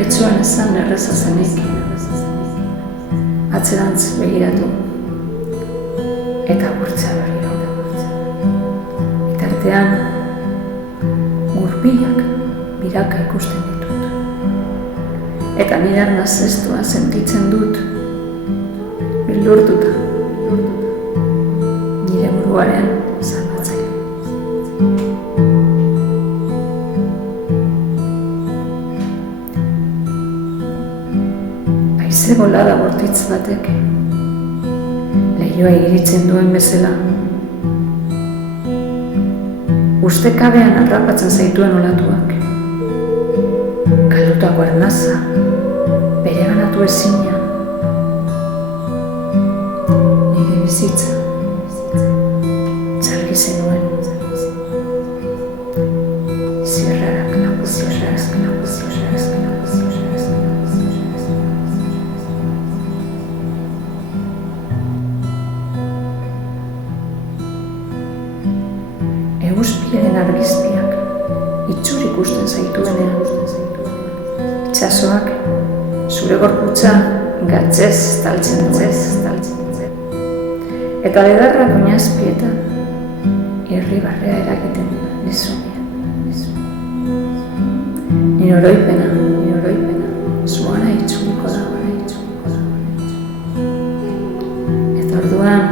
etxuan esan erreza zenik. Atzerantz begiratu eta gurtzea berriro. Bitartean, gurpilak biraka ikusten ditut. Eta nire arnaz zestua sentitzen dut, bildurtuta, nire buruaren salbatzaile. Haize bolada bortitz batek, leihoa igiritzen duen bezala, ustekabean harrapatzen zaituen olatuak, galdutako arnaza, bereganatu ezina, nire bizitza, txargi zenuen, zirrarak nabu, zirrarak nabu, zirrarak nabu, zirrarak nabu. Eguzkiaren argizpiak itxur ikusten zaituenean, itxasoak zure gorputza gatzez taltzen du. Eta ledarrak oinazpietan irribarrea eragiten dizunean. Nire oroipena, zuana itzuliko da. Eta orduan,